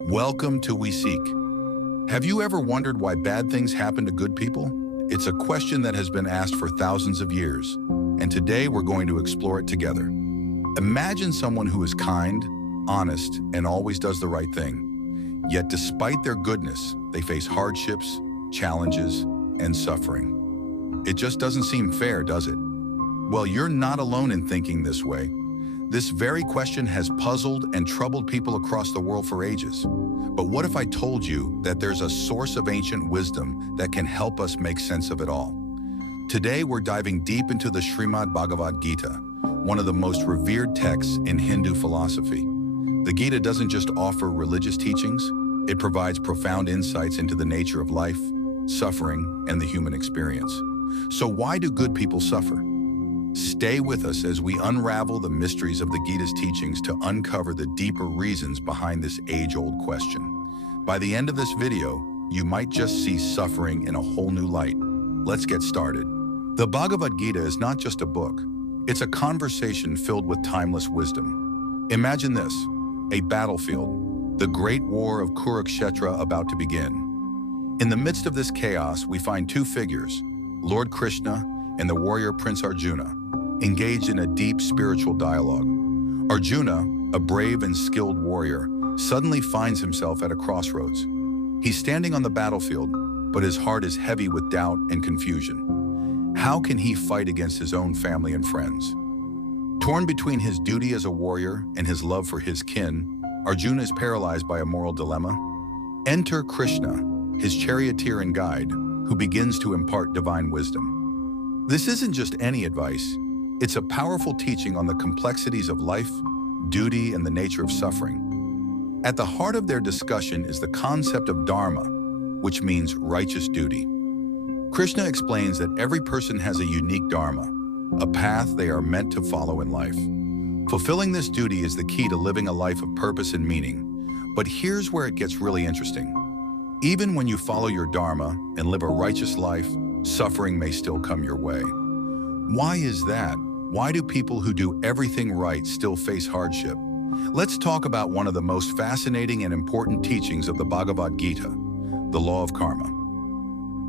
Welcome to We Seek. Have you ever wondered why bad things happen to good people? It's a question that has been asked for thousands of years, and today we're going to explore it together. Imagine someone who is kind, honest, and always does the right thing. Yet despite their goodness, they face hardships, challenges, and suffering. It just doesn't seem fair, does it? Well, you're not alone in thinking this way. This very question has puzzled and troubled people across the world for ages. But what if I told you that there's a source of ancient wisdom that can help us make sense of it all? Today, we're diving deep into the Bhagavad Gita, one of the most revered texts in Hindu philosophy. The Gita doesn't just offer religious teachings, it provides profound insights into the nature of life, suffering, and the human experience. So why do good people suffer? Stay with us as we unravel the mysteries of the Gita's teachings to uncover the deeper reasons behind this age-old question. By the end of this video, you might just see suffering in a whole new light. Let's get started. The Bhagavad Gita is not just a book. It's a conversation filled with timeless wisdom. Imagine this, a battlefield, the great war of Kurukshetra about to begin. In the midst of this chaos, we find two figures, Lord Krishna and the warrior Prince Arjuna, engaged in a deep spiritual dialogue. Arjuna, a brave and skilled warrior, suddenly finds himself at a crossroads. He's standing on the battlefield, but his heart is heavy with doubt and confusion. How can he fight against his own family and friends? Torn between his duty as a warrior and his love for his kin, Arjuna is paralyzed by a moral dilemma. Enter Krishna, his charioteer and guide, who begins to impart divine wisdom. This isn't just any advice. It's a powerful teaching on the complexities of life, duty, and the nature of suffering. At the heart of their discussion is the concept of dharma, which means righteous duty. Krishna explains that every person has a unique dharma, a path they are meant to follow in life. Fulfilling this duty is the key to living a life of purpose and meaning. But here's where it gets really interesting. Even when you follow your dharma and live a righteous life, suffering may still come your way. Why is that? Why do people who do everything right still face hardship? Let's talk about one of the most fascinating and important teachings of the Bhagavad Gita, the law of karma.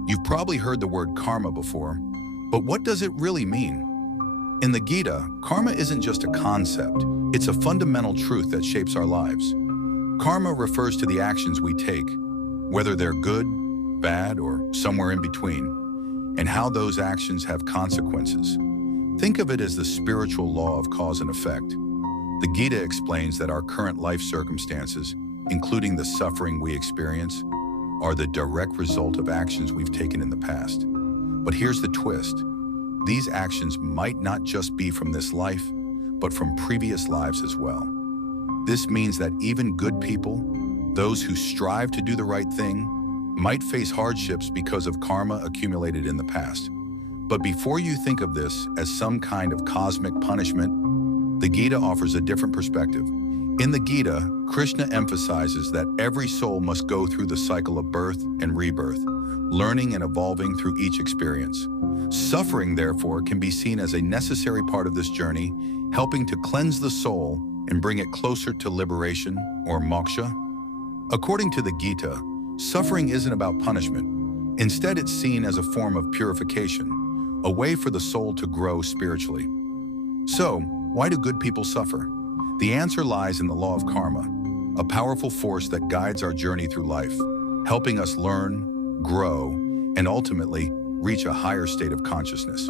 You've probably heard the word karma before, but what does it really mean? In the Gita, karma isn't just a concept, it's a fundamental truth that shapes our lives. Karma refers to the actions we take, whether they're good, bad, or somewhere in between, and how those actions have consequences. Think of it as the spiritual law of cause and effect. The Gita explains that our current life circumstances, including the suffering we experience, are the direct result of actions we've taken in the past. But here's the twist. These actions might not just be from this life, but from previous lives as well. This means that even good people, those who strive to do the right thing, might face hardships because of karma accumulated in the past. But before you think of this as some kind of cosmic punishment, the Gita offers a different perspective. In the Gita, Krishna emphasizes that every soul must go through the cycle of birth and rebirth, learning and evolving through each experience. Suffering, therefore, can be seen as a necessary part of this journey, helping to cleanse the soul and bring it closer to liberation or moksha. According to the Gita, suffering isn't about punishment. Instead, it's seen as a form of purification, a way for the soul to grow spiritually. So, why do good people suffer? The answer lies in the law of karma, a powerful force that guides our journey through life, helping us learn, grow, and ultimately reach a higher state of consciousness.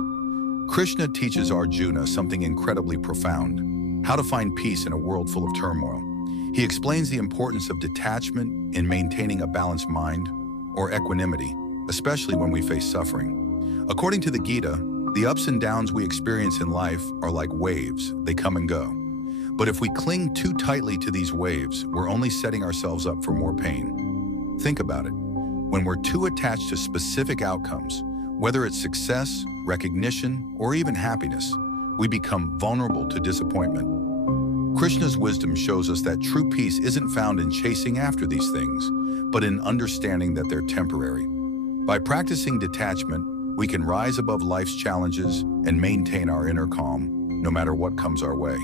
Krishna teaches Arjuna something incredibly profound, how to find peace in a world full of turmoil. He explains the importance of detachment in maintaining a balanced mind, or equanimity, especially when we face suffering. According to the Gita, the ups and downs we experience in life are like waves, they come and go. But if we cling too tightly to these waves, we're only setting ourselves up for more pain. Think about it. When we're too attached to specific outcomes, whether it's success, recognition, or even happiness, we become vulnerable to disappointment. Krishna's wisdom shows us that true peace isn't found in chasing after these things, but in understanding that they're temporary. By practicing detachment, we can rise above life's challenges and maintain our inner calm, no matter what comes our way.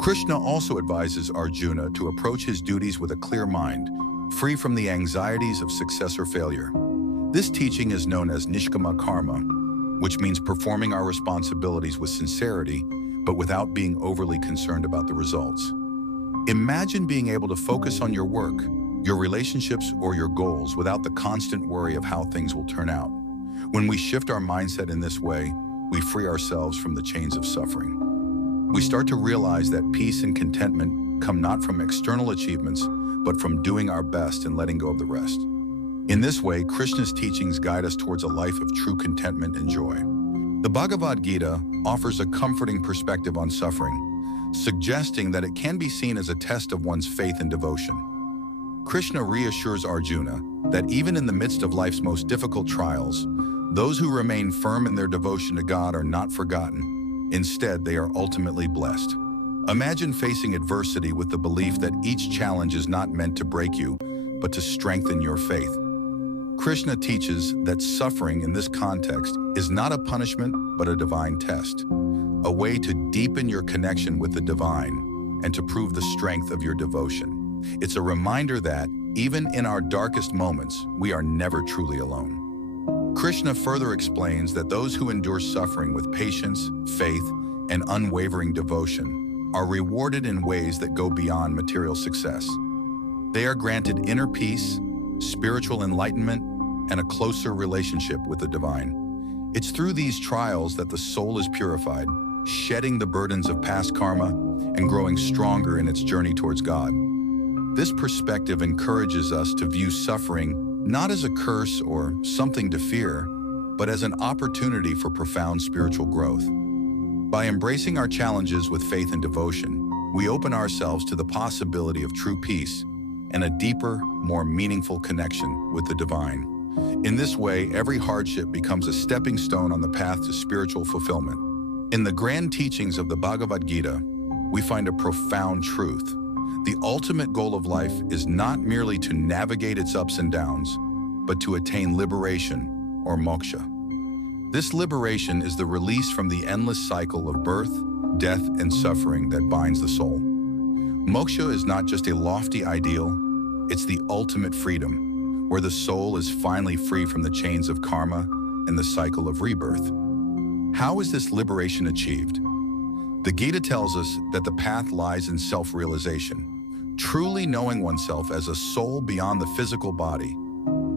Krishna also advises Arjuna to approach his duties with a clear mind, free from the anxieties of success or failure. This teaching is known as Nishkama karma, which means performing our responsibilities with sincerity, but without being overly concerned about the results. Imagine being able to focus on your work, your relationships, or your goals without the constant worry of how things will turn out. When we shift our mindset in this way, we free ourselves from the chains of suffering. We start to realize that peace and contentment come not from external achievements, but from doing our best and letting go of the rest. In this way, Krishna's teachings guide us towards a life of true contentment and joy. The Bhagavad Gita offers a comforting perspective on suffering, suggesting that it can be seen as a test of one's faith and devotion. Krishna reassures Arjuna that even in the midst of life's most difficult trials, those who remain firm in their devotion to God are not forgotten. Instead, they are ultimately blessed. Imagine facing adversity with the belief that each challenge is not meant to break you, but to strengthen your faith. Krishna teaches that suffering in this context is not a punishment, but a divine test, a way to deepen your connection with the divine and to prove the strength of your devotion. It's a reminder that, even in our darkest moments, we are never truly alone. Krishna further explains that those who endure suffering with patience, faith, and unwavering devotion are rewarded in ways that go beyond material success. They are granted inner peace, spiritual enlightenment, and a closer relationship with the divine. It's through these trials that the soul is purified, shedding the burdens of past karma and growing stronger in its journey towards God. This perspective encourages us to view suffering not as a curse or something to fear, but as an opportunity for profound spiritual growth. By embracing our challenges with faith and devotion, we open ourselves to the possibility of true peace and a deeper, more meaningful connection with the divine. In this way, every hardship becomes a stepping stone on the path to spiritual fulfillment. In the grand teachings of the Bhagavad Gita, we find a profound truth. The ultimate goal of life is not merely to navigate its ups and downs, but to attain liberation, or moksha. This liberation is the release from the endless cycle of birth, death, and suffering that binds the soul. Moksha is not just a lofty ideal, it's the ultimate freedom, where the soul is finally free from the chains of karma and the cycle of rebirth. How is this liberation achieved? The Gita tells us that the path lies in self-realization, truly knowing oneself as a soul beyond the physical body.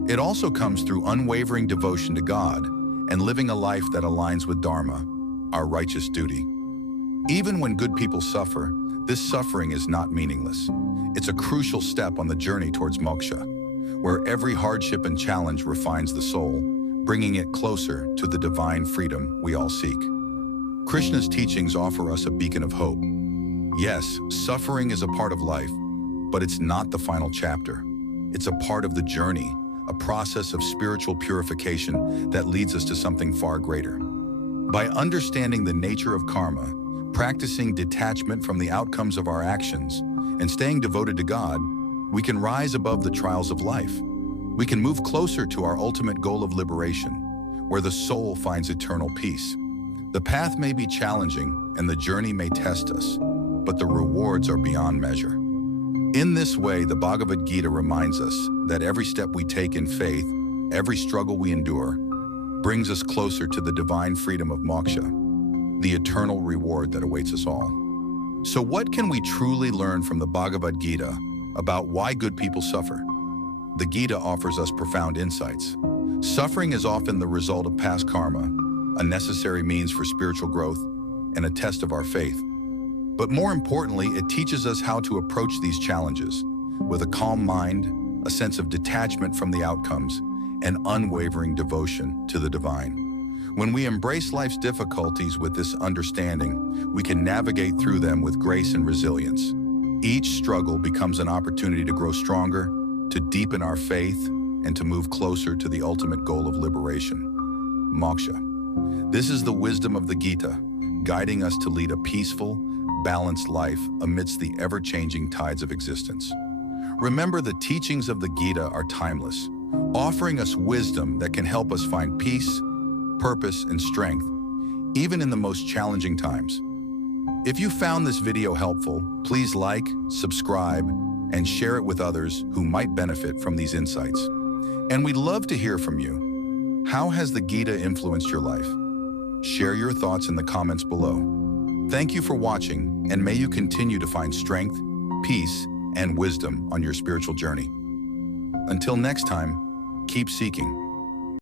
It also comes through unwavering devotion to God and living a life that aligns with Dharma, our righteous duty. Even when good people suffer, this suffering is not meaningless. It's a crucial step on the journey towards moksha, where every hardship and challenge refines the soul, bringing it closer to the divine freedom we all seek. Krishna's teachings offer us a beacon of hope. Yes, suffering is a part of life, but it's not the final chapter. It's a part of the journey, a process of spiritual purification that leads us to something far greater. By understanding the nature of karma, practicing detachment from the outcomes of our actions, and staying devoted to God, we can rise above the trials of life. We can move closer to our ultimate goal of liberation, where the soul finds eternal peace. The path may be challenging and the journey may test us, but the rewards are beyond measure. In this way, the Bhagavad Gita reminds us that every step we take in faith, every struggle we endure, brings us closer to the divine freedom of moksha, the eternal reward that awaits us all. So what can we truly learn from the Bhagavad Gita about why good people suffer? The Gita offers us profound insights. Suffering is often the result of past karma, a necessary means for spiritual growth, and a test of our faith. But more importantly, it teaches us how to approach these challenges with a calm mind, a sense of detachment from the outcomes, and unwavering devotion to the divine. When we embrace life's difficulties with this understanding, we can navigate through them with grace and resilience. Each struggle becomes an opportunity to grow stronger, to deepen our faith, and to move closer to the ultimate goal of liberation, moksha. This is the wisdom of the Gita, guiding us to lead a peaceful, balanced life amidst the ever-changing tides of existence. Remember, the teachings of the Gita are timeless, offering us wisdom that can help us find peace, purpose, and strength, even in the most challenging times. If you found this video helpful, please like, subscribe, and share it with others who might benefit from these insights. And we'd love to hear from you. How has the Gita influenced your life? Share your thoughts in the comments below. Thank you for watching, and may you continue to find strength, peace, and wisdom on your spiritual journey. Until next time, keep seeking.